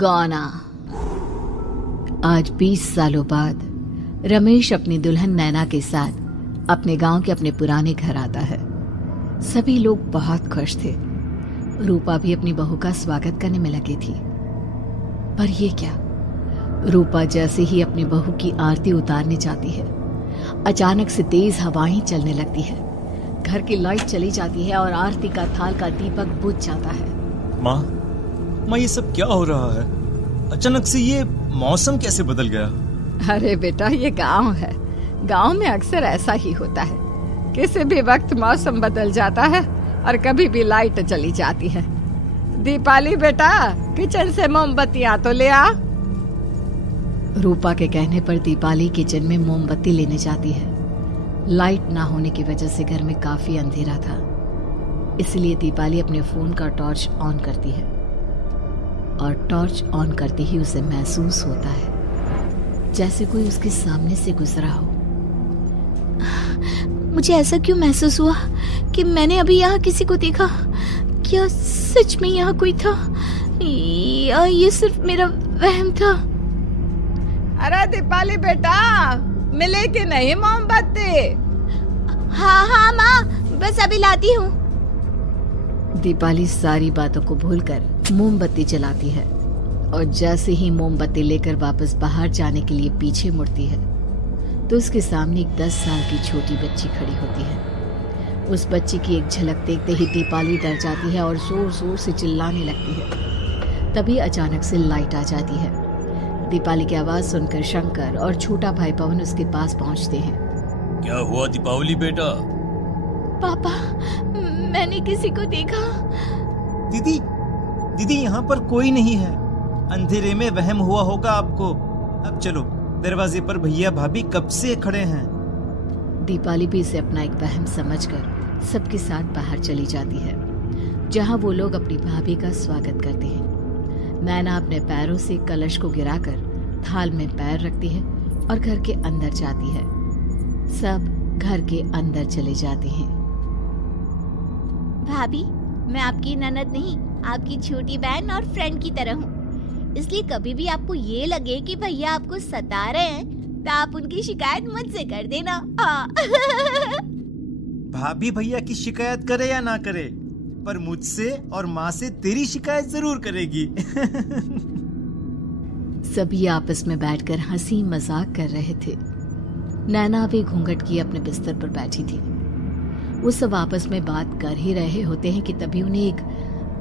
गाना। आज 20 सालों बाद रमेश अपनी दुल्हन नैना के साथ अपने गांव के अपने पुराने घर आता है। सभी लोग बहुत खुश थे। रूपा भी अपनी बहू का स्वागत करने में लगी थी। पर ये क्या, रूपा जैसे ही अपनी बहू की आरती उतारने जाती है, अचानक से तेज हवाएं चलने लगती है। घर की लाइट चली जाती है और आरती का थाल का दीपक बुझ जाता है। माँ, ये सब क्या हो रहा है? अचानक से ये मौसम कैसे बदल गया? अरे बेटा, ये गांव है। गांव में अक्सर ऐसा ही होता है। किसी भी वक्त मौसम बदल जाता है और कभी भी लाइट चली जाती है। दीपाली बेटा, किचन से मोमबत्तियां तो ले आ। रूपा के कहने पर दीपाली किचन में मोमबत्ती लेने जाती है। लाइट ना होने की वजह से घर में काफी अंधेरा था, इसलिए दीपाली अपने फोन का टॉर्च ऑन करती है और टॉर्च ऑन करते ही उसे महसूस होता है जैसे कोई उसके सामने से गुजरा हो। मुझे ऐसा क्यों महसूस हुआ कि मैंने अभी यहाँ किसी को देखा? क्या सच में यहाँ कोई था या ये सिर्फ मेरा वहम था? अरे दीपाली बेटा, मिले कि नहीं मोमबत्ती? हाँ माँ, बस अभी लाती हूँ। दीपाली सारी बातों को भूलकर मोमबत्ती जलाती है और जैसे ही मोमबत्ती लेकर वापस बाहर जाने के लिए पीछे मुड़ती है तो उसके सामने एक 10 साल की छोटी बच्ची खड़ी होती है। उस बच्ची की एक झलक देखते ही दीपाली डर जाती है और जोर जोर से चिल्लाने लगती है। तभी अचानक से लाइट आ जाती है। दीपाली की आवाज सुनकर शंकर और छोटा भाई पवन उसके पास पहुंचते हैं। क्या हुआ दीपावली बेटा? पापा, मैंने किसी को देखा। दीदी, यहाँ पर कोई नहीं है। अंधेरे में वहम हुआ होगा आपको। अब चलो, दरवाजे पर भैया भाभी कब से खड़े हैं। दीपाली भी इसे अपना एक वहम समझकर सबके साथ बाहर चली जाती है, जहां वो लोग अपनी भाभी का स्वागत करते हैं। नैना अपने पैरों से कलश को गिराकर थाल में पैर रखती है और घर के अंदर जाती है। सब घर के अंदर चले जाते हैं। भाभी, मैं आपकी ननद नहीं, आपकी छोटी बहन और फ्रेंड की तरह हूँ। इसलिए कभी भी आपको ये लगे कि भैया आपको सता रहे हैं तो आप उनकी शिकायत मुझसे कर देना। भाभी भैया की शिकायत करे या ना करे, पर मुझसे और माँ से तेरी शिकायत जरूर करेगी। सभी आपस में बैठकर हंसी मजाक कर रहे थे। नैना भी घूंघट किए अपने बिस्तर पर बैठी थी। वो सब आपस में बात कर ही रहे होते हैं कि तभी उन्हें एक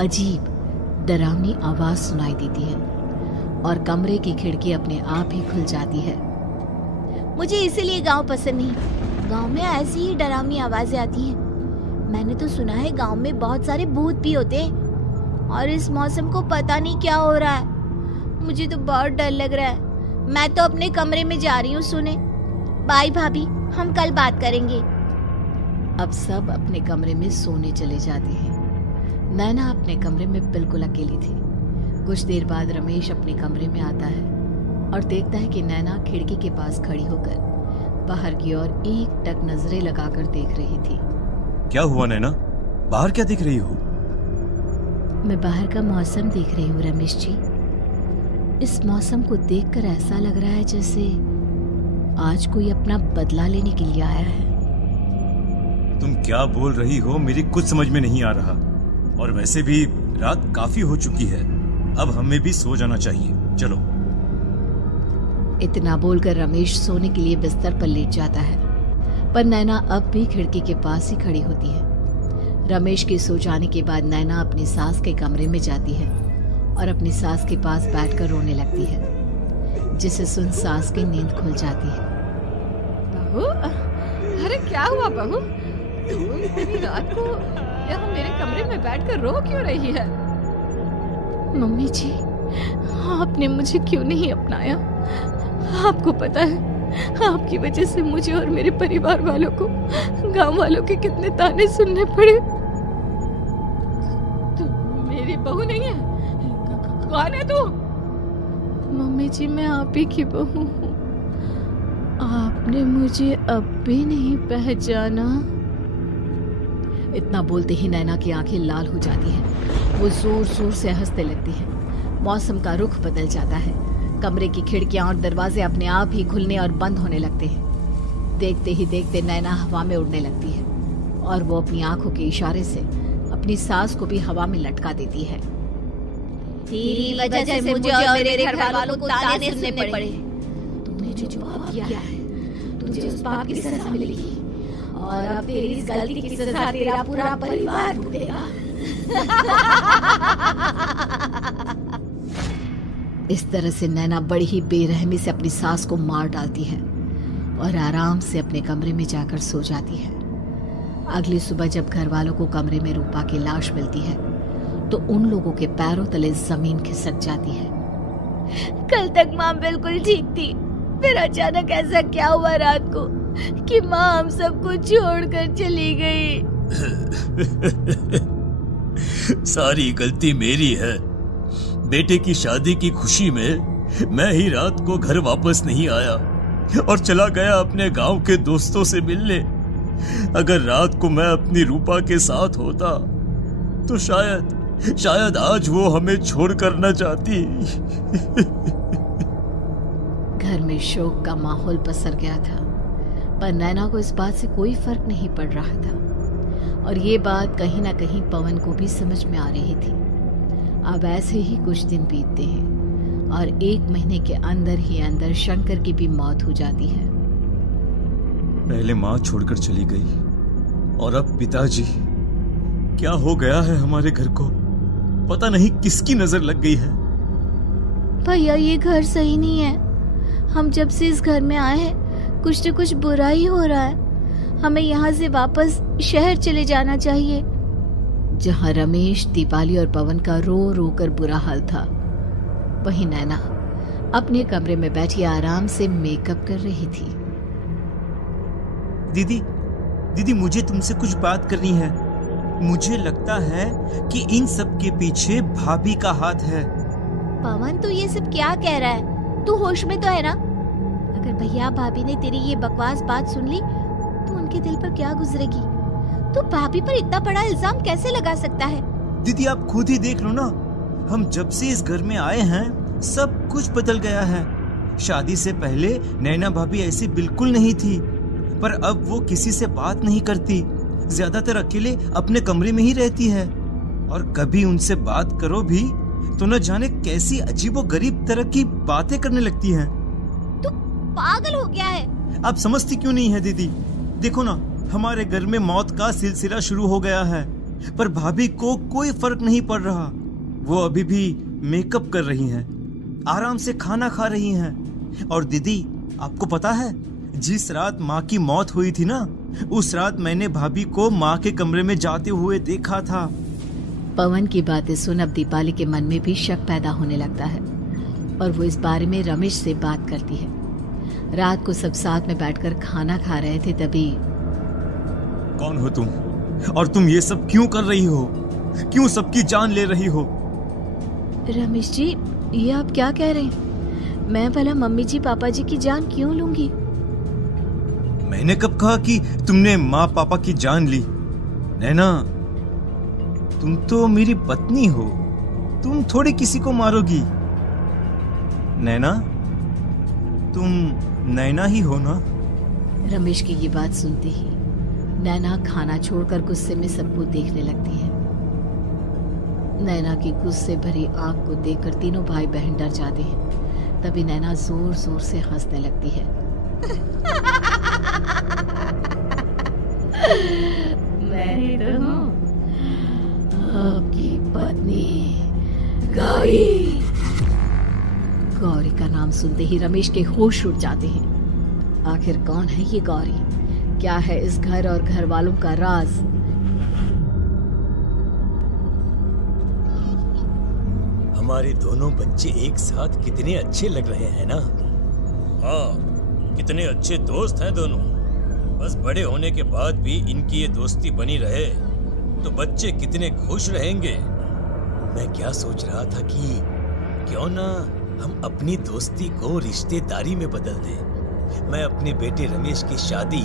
अजीब डरावनी आवाज सुनाई देती है और कमरे की खिड़की अपने आप ही खुल जाती है। मुझे इसीलिए गांव पसंद नहीं। गांव में ऐसी ही डरावनी आवाजें आती हैं। मैंने तो सुना है गांव में बहुत सारे भूत भी होते हैं और इस मौसम को पता नहीं क्या हो रहा है। मुझे तो बहुत डर लग रहा है। मैं तो अपने कमरे में जा रही हूँ सोने। बाय भाभी, हम कल बात करेंगे। अब सब अपने कमरे में सोने चले जाते हैं। नैना अपने कमरे में बिल्कुल अकेली थी। कुछ देर बाद रमेश अपने कमरे में आता है और देखता है कि नैना खिड़की के पास खड़ी होकर बाहर की ओर एक टक नजरें लगाकर देख रही थी। क्या हुआ नैना? बाहर क्या देख रही हो? मैं बाहर का मौसम देख रही हूँ रमेश जी। इस मौसम को देखकर ऐसा लग रहा है जैसे आज कोई अपना बदला लेने के लिए आया है। तुम क्या बोल रही हो? मेरी कुछ समझ में नहीं आ रहा। और वैसे भी रात काफी हो चुकी है, अब हमें भी सो जाना चाहिए। चलो। इतना बोलकर रमेश सोने के लिए बिस्तर पर लेट जाता है, पर नैना अब भी खिड़की के पास ही खड़ी होती है। रमेश के सो जाने के बाद नैना अपनी सास के कमरे में जाती है और अपनी सास के पास बैठकर रोने लगती है, जिसे सुन सास की नींद खुल जाती है। बहू, अरे क्या हुआ बहू? तू इतनी रात को यहाँ मेरे कमरे में बैठकर रो क्यों रही है? मम्मी जी, आपने मुझे क्यों नहीं अपनाया? आपको पता है, आपकी वजह से मुझे और मेरे परिवार वालों को गांव वालों के कितने ताने सुनने पड़े। तू मेरी बहू नहीं है? कौन है तू? मम्मी जी, मैं आप ही की बहू हूँ। आपने मुझे अब भी नहीं पहचाना? इतना बोलते ही नैना की आंखें लाल हो जाती हैं। वो जोर जोर से हंसने लगती है। मौसम का रुख बदल जाता है। कमरे की खिड़कियां और दरवाजे अपने आप ही खुलने और बंद होने लगते हैं। देखते ही देखते नैना हवा में उड़ने लगती है और वो अपनी आंखों के इशारे से अपनी सांस को भी हवा में लटका देती है। तेरी वजह से मुझे और मेरे घर वालों को ताने सुनने पड़े। तूने जो पाप किया है, तुझे उस पाप की सजा मिलेगी और अब तेरी इस गलती की सजा तेरा पूरा परिवार भुगतेगा। इस तरह से नैना बड़ी ही बेरहमी से अपनी सास को मार डालती है और आराम से अपने कमरे में जाकर सो जाती है। अगली सुबह जब घर वालों को कमरे में रूपा की लाश मिलती है तो उन लोगों के पैरों तले जमीन खिसक जाती है। कल तक माँ बिल्कुल ठीक थी, फिर अचानक ऐसा क्या हुआ रात को कि माँ हम सबको छोड़कर चली गई। सारी गलती मेरी है। बेटे की शादी की खुशी में मैं ही रात को घर वापस नहीं आया और चला गया अपने गांव के दोस्तों से मिलने। अगर रात को मैं अपनी रूपा के साथ होता तो शायद आज वो हमें छोड़कर न जाती। घर में शोक का माहौल पसर गया था, पर नैना को इस बात से कोई फर्क नहीं पड़ रहा था और ये बात कहीं ना कहीं पवन को भी समझ में आ रही थी। अब ऐसे ही कुछ दिन बीतते हैं और 1 महीने के अंदर ही अंदर शंकर की भी मौत हो जाती है। पहले माँ छोड़कर चली गई और अब पिताजी। क्या हो गया है हमारे घर को? पता नहीं किसकी नजर लग गई है। भैया ये घर सही नहीं है। हम जब से इस घर में आए हैं कुछ न कुछ बुरा ही हो रहा है। हमें यहाँ से वापस शहर चले जाना चाहिए। जहाँ रमेश, दीपाली और पवन का रो रो कर बुरा हाल था, वहीं नैना अपने कमरे में बैठी आराम से मेकअप कर रही थी। दीदी मुझे तुमसे कुछ बात करनी है। मुझे लगता है कि इन सब के पीछे भाभी का हाथ है। पवन तू ये सब क्या कह रहा है? तू होश में तो है ना? अगर भैया भाभी ने तेरी ये बकवास बात सुन ली तो उनके दिल पर क्या गुजरेगी? तू भाभी पर इतना बड़ा इल्जाम कैसे लगा सकता है? दीदी आप खुद ही देख लो ना, हम जब से इस घर में आए हैं सब कुछ बदल गया है। शादी से पहले नैना भाभी ऐसी बिल्कुल नहीं थी, पर अब वो किसी से बात नहीं करती, ज्यादातर अकेले अपने कमरे में ही रहती है और कभी उनसे बात करो भी तो न जाने कैसी अजीबोगरीब तरह की बातें करने लगती हैं। तू पागल हो गया है? आप समझती क्यों नहीं है दीदी? देखो ना, हमारे घर में मौत का सिलसिला शुरू हो गया है, पर भाभी को कोई फर्क नहीं पड़ रहा। वो अभी भी मेकअप कर रही हैं, आराम से खाना खा रही हैं। और दीदी आपको पता है, जिस रात माँ की मौत हुई थी ना, उस रात मैंने भाभी को माँ के कमरे में जाते हुए देखा था। पवन की बातें सुन अब दीपाली के मन में भी शक पैदा होने लगता है और वो इस बारे में रमेश से बात करती है। रात को सब साथ में बैठकर खाना खा रहे थे, तभी कौन हो तुम और तुम ये सब क्यों कर रही हो? क्यों सबकी जान ले रही हो? रमेश जी ये आप क्या कह रहे हैं? मैं भला मम्मी जी पापा जी की जान क्यों लूंगी? मैंने कब कहा कि तुमने माँ पापा की जान ली? नैना तुम तो मेरी पत्नी हो, तुम थोड़ी किसी को मारोगी। नैना तुम नैना ही हो ना? रमेश की ये बात सुनते ही नैना खाना छोड़कर गुस्से में सबको देखने लगती है। नैना की गुस्से भरी आंख को देखकर तीनों भाई बहन डर जाते हैं। तभी नैना जोर जोर से हंसने लगती है। मैं तो हूँ आपकी पत्नी गौरी। गौरी का नाम सुनते ही रमेश के होश उड़ जाते हैं। आखिर कौन है ये गौरी? क्या है इस घर और घर वालों का राज? हमारे दोनों बच्चे एक साथ कितने अच्छे लग रहे हैं ना? हाँ, कितने अच्छे दोस्त हैं दोनों। बस बड़े होने के बाद भी इनकी ये दोस्ती बनी रहे तो बच्चे कितने खुश रहेंगे। मैं क्या सोच रहा था कि क्यों ना हम अपनी दोस्ती को रिश्तेदारी में बदल दें। मैं अपने बेटे रमेश की शादी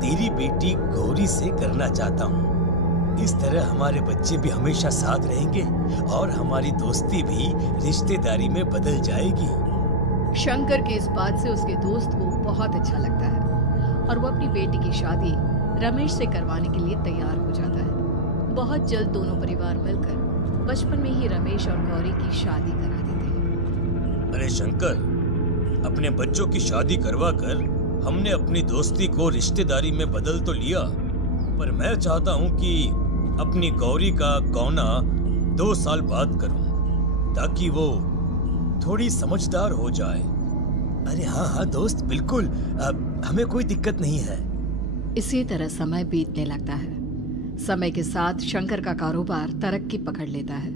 तेरी बेटी गौरी से करना चाहता हूँ। इस तरह हमारे बच्चे भी हमेशा साथ रहेंगे और हमारी दोस्ती भी रिश्तेदारी में बदल जाएगी। शंकर की इस बात से उसके दोस्त को बहुत अच्छा लगता है और वो अपनी बेटी की शादी रमेश से करवाने के लिए तैयार हो जाता है। बहुत जल्द दोनों परिवार मिलकर बचपन में ही रमेश और गौरी की शादी करा देते हैं। अरे शंकर, अपने बच्चों की शादी करवा कर हमने अपनी दोस्ती को रिश्तेदारी में बदल तो लिया, पर मैं चाहता हूँ कि अपनी गौरी का गौना 2 साल बाद करूँ ताकि वो थोड़ी समझदार हो जाए। अरे हाँ दोस्त, बिल्कुल, हमें कोई दिक्कत नहीं है। इसी तरह समय बीतने लगता है। समय के साथ शंकर का कारोबार तरक्की पकड़ लेता है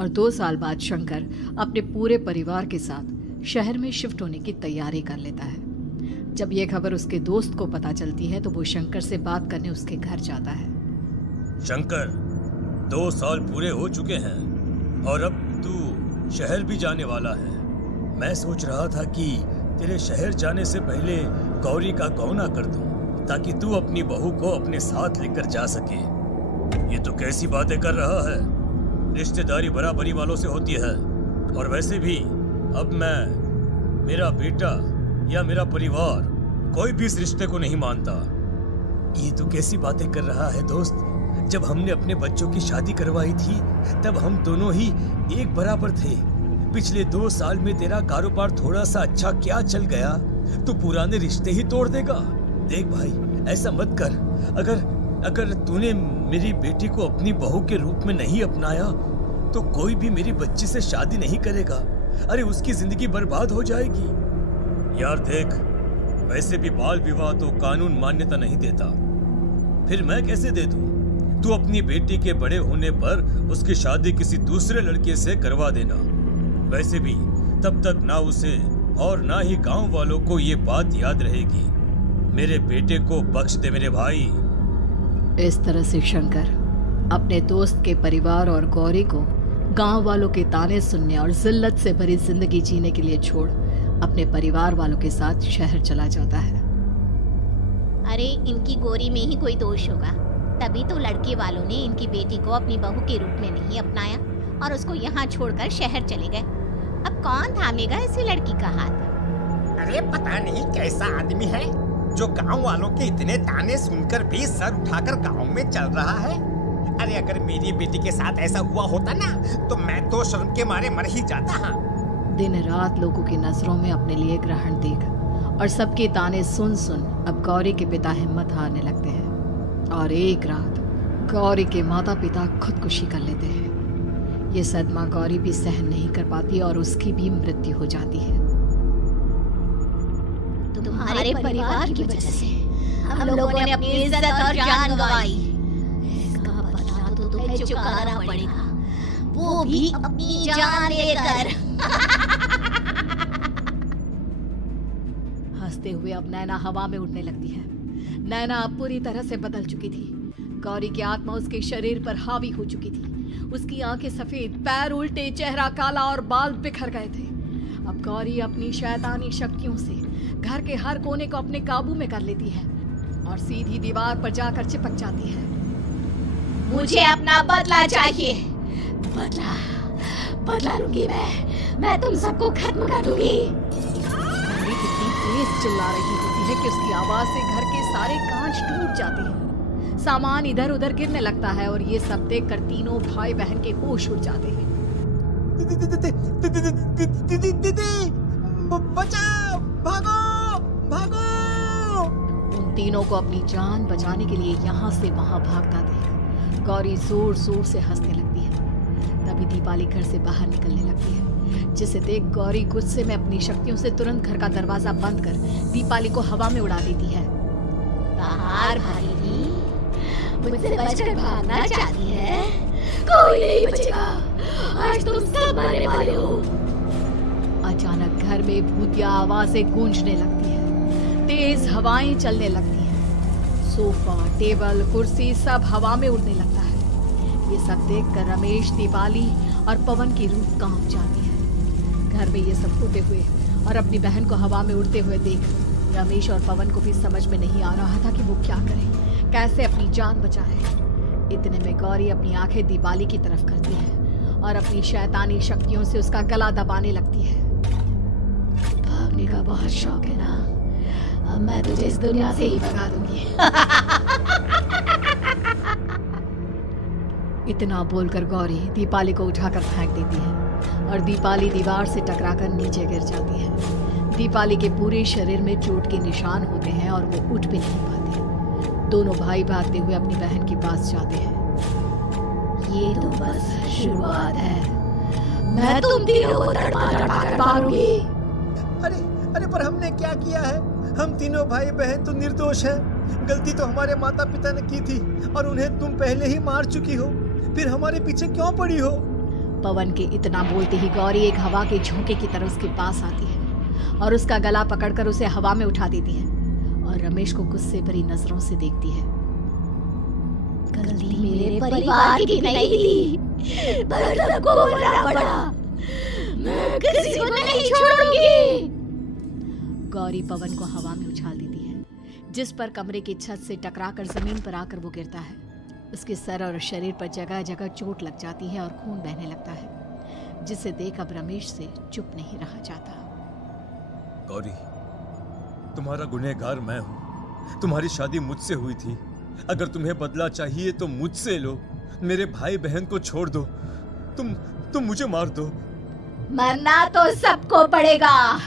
और 2 साल बाद शंकर अपने पूरे परिवार के साथ शहर में शिफ्ट होने की तैयारी कर लेता है। जब यह खबर उसके दोस्त को पता चलती है तो वो शंकर से बात करने उसके घर जाता है। शंकर, 2 साल पूरे हो चुके हैं और अब तू शहर भी जाने वाला है। मैं सोच रहा था कि तेरे शहर जाने से पहले गौरी का गौना कर दूं ताकि तू अपनी बहू को अपने साथ लेकर जा सके। ये तो कैसी बातें कर रहा है? रिश्तेदारी बराबरी वालों से होती है और वैसे भी अब मैं, मेरा बेटा या मेरा परिवार कोई भी इस रिश्ते को नहीं मानता। ये तो कैसी बातें कर रहा है दोस्त? जब हमने अपने बच्चों की शादी करवाई थी तब हम दोनों ही एक बराबर थे। पिछले 2 साल में तेरा कारोबार थोड़ा सा अच्छा क्या चल गया तो पुराने रिश्ते ही तोड़ देगा। देख भाई, ऐसा मत कर। अगर तूने मेरी बेटी को अपनी बहू के रूप में नहीं अपनाया तो कोई भी मेरी बच्ची से शादी नहीं करेगा। अरे उसकी जिंदगी बर्बाद हो जाएगी। यार देख, वैसे भी बाल विवाह तो कानून मान्यता नहीं देता, फिर मैं कैसे दे दूं? तू अपनी बेटी के बड़े होने पर उसकी शादी किसी दूसरे लड़के से करवा देना। वैसे भी तब तक ना उसे और ना ही गांव वालों को ये बात याद रहेगी। मेरे बेटे को बख्श दे मेरे भाई। इस तरह से शंकर अपने दोस्त के परिवार और गौरी को गांव वालों के ताने सुनने और जिल्लत से भरी जिंदगी जीने के लिए छोड़ अपने परिवार वालों के साथ शहर चला जाता है। अरे इनकी गौरी में ही कोई दोष होगा, तभी तो लड़के वालों ने इनकी बेटी को अपनी बहू के रूप में नहीं अपनाया और उसको यहाँ छोड़कर शहर चले गए। अब कौन थामेगा ऐसी लड़की का हाथ? अरे पता नहीं कैसा आदमी है जो गांव वालों के इतने ताने सुनकर भी सर उठाकर गांव में चल रहा है। अरे अगर मेरी बेटी के साथ ऐसा हुआ होता ना तो मैं तो शर्म के मारे मर ही जाता। हाँ, दिन रात लोगों की नजरों में अपने लिए ग्रहण देख और सबके ताने सुन सुन अब गौरी के पिता हिम्मत हारने लगते हैं और एक रात गौरी के माता पिता खुदकुशी कर लेते हैं। ये सदमा गौरी भी सहन नहीं कर पाती और उसकी भी मृत्यु हो जाती है। तुम्हारे परिवार की वजह से हम लोगों ने अपनी इज्जत और जान गंवाई। इसका बदला तो तुम्हें चुकाना पड़ेगा, वो भी अपनी जान लेकर। हंसते हुए अब नैना हवा में उड़ने लगती है। नैना अब पूरी तरह से बदल चुकी थी। गौरी की आत्मा उसके शरीर पर हावी हो चुकी थी। उसकी आंखें सफेद, पैर उल्टे, चेहरा काला और बाल बिखर गए थे। अब गौरी अपनी शैतानी शक्तियों से घर के हर कोने को अपने काबू में कर लेती है और सीधी दीवार पर जाकर चिपक जाती है। मुझे अपना बदला चाहिए। बदला लूंगी मैं तुम सबको खत्म कर दूंगी। गौरी इतनी तेज चिल्ला रही होती है कि उसकी आवाज से घर के सारे कांच टूट जाते हैं। सामान इधर उधर गिरने लगता है और ये सब देखकर तीनों भाई बहन के होश उड़ जाते हैं। बचाओ, भागो भागो। उन तीनों को अपनी जान बचाने के लिए यहाँ से वहाँ भागता देख गौरी जोर जोर से हंसने लगती है। तभी दीपाली घर से बाहर निकलने लगती है, जिसे देख गौरी गुस्से में अपनी शक्तियों से तुरंत घर का दरवाजा बंद कर दीपाली को हवा में उड़ा देती है। बाहर भागेगी, मुझसे बचकर भागना चाहती है? कोई नहीं बचेगा, आज तुम सब मरने वाले हो। अचानक घर में भूतिया आवाजें गूंजने लगती है, तेज हवाएं चलने लगती हैं। सोफा, टेबल, कुर्सी सब हवा में उड़ने लगता है। ये सब देखकर रमेश, दीपाली और पवन की रूह कांप जाती है। घर में ये सब होते हुए और अपनी बहन को हवा में उड़ते हुए देख रमेश और पवन को भी समझ में नहीं आ रहा था कि वो क्या करें, कैसे अपनी जान बचाए। इतने में गौरी अपनी आंखें दीपाली की तरफ करती है और अपनी शैतानी शक्तियों से उसका गला दबाने लगती है। भागने का बहुत शौक है ना, अब मैं तुझे इस दुनिया से ही भगा दूंगी। इतना बोलकर गौरी दीपाली को उठाकर फेंक देती है और दीपाली दीवार से टकराकर नीचे गिर जाती है। दीपाली के पूरे शरीर में चोट के निशान होते हैं और वो उठ भी नहीं पाती। दोनों भाई भागते हुए अपनी बहन के पास जाते हैं। ये तो बस शुरुआत है, मैं तुम तीनों को तड़पा कर मारूंगी। अरे अरे पर हमने क्या किया है? हम तीनों भाई बहन तो निर्दोष हैं। गलती तो हमारे माता पिता ने की थी और उन्हें तुम पहले ही मार चुकी हो, फिर हमारे पीछे क्यों पड़ी हो? पवन के इतना बोलते ही गौरी एक हवा के झोंके की तरह उसके पास आती है और उसका गला पकड़कर उसे हवा में उठा देती है और रमेश को गुस्से भरी नजरों से देखती है। गलती मेरे परिवार की नहीं थी, पर सबको मरना पड़ा। मैं किसी को नहीं छोड़ूंगी। गौरी पवन को हवा में उछाल देती है, जिस पर कमरे की छत से टकराकर जमीन पर आकर वो गिरता है। उसके सर और शरीर पर जगह जगह चोट लग जाती है और खून बहने लगता है, जिसे देख अब रमेश से चुप नहीं रहा जाता। गौरी, तुम्हारा गुनहगार मैं हूँ। तुम्हारी शादी मुझसे हुई थी। अगर तुम्हें बदला चाहिए तो मुझसे लो। मेरे भाई बहन को छोड़ दो। तुम मुझे मार दो। मरना तो सबको पड़ेगा।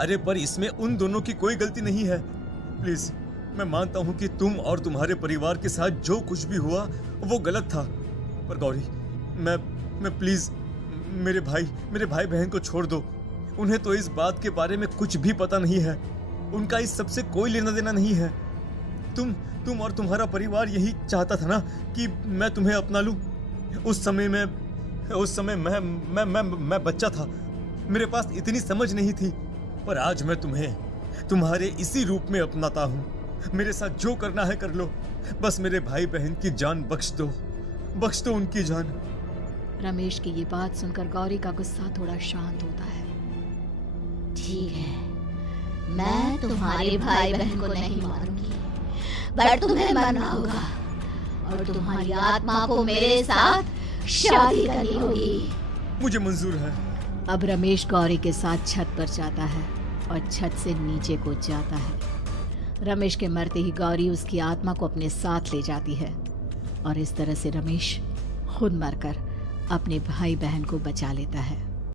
अरे पर इसमें उन दोनों की कोई गलती नहीं है। प्लीज, मैं मानता हूँ कि तुम और तुम्हारे परिवार के साथ जो कुछ भी हुआ वो गलत था, पर गौरी, मैं प्लीज मेरे भाई बहन को छोड़ दो। उन्हें तो इस बात के बारे में कुछ भी पता नहीं है। उनका इस सबसे कोई लेना देना नहीं है। तुम और तुम्हारा परिवार यही चाहता था ना कि मैं तुम्हें अपना लूं। उस समय मैं बच्चा था, मेरे पास इतनी समझ नहीं थी, पर आज मैं तुम्हें तुम्हारे इसी रूप में अपनाता हूँ। मेरे साथ जो करना है कर लो, बस मेरे भाई बहन की जान बख्श दो उनकी जान। रमेश की ये बात सुनकर गौरी का गुस्सा थोड़ा शांत होता है। ठीक है, मैं तुम्हारे भाई बहन को नहीं मारूंगी, पर तुम्हें मरना होगा और तुम्हारी आत्मा को मेरे साथ शादी करनी होगी। मुझे मंजूर है। अब रमेश गौरी के साथ छत पर जाता है और छत से नीचे कूद जाता है। रमेश के मरते ही गौरी उसकी आत्मा को अपने साथ ले जाती है और इस तरह से रमेश खुद मरकर अपने भाई बहन को बचा लेता है।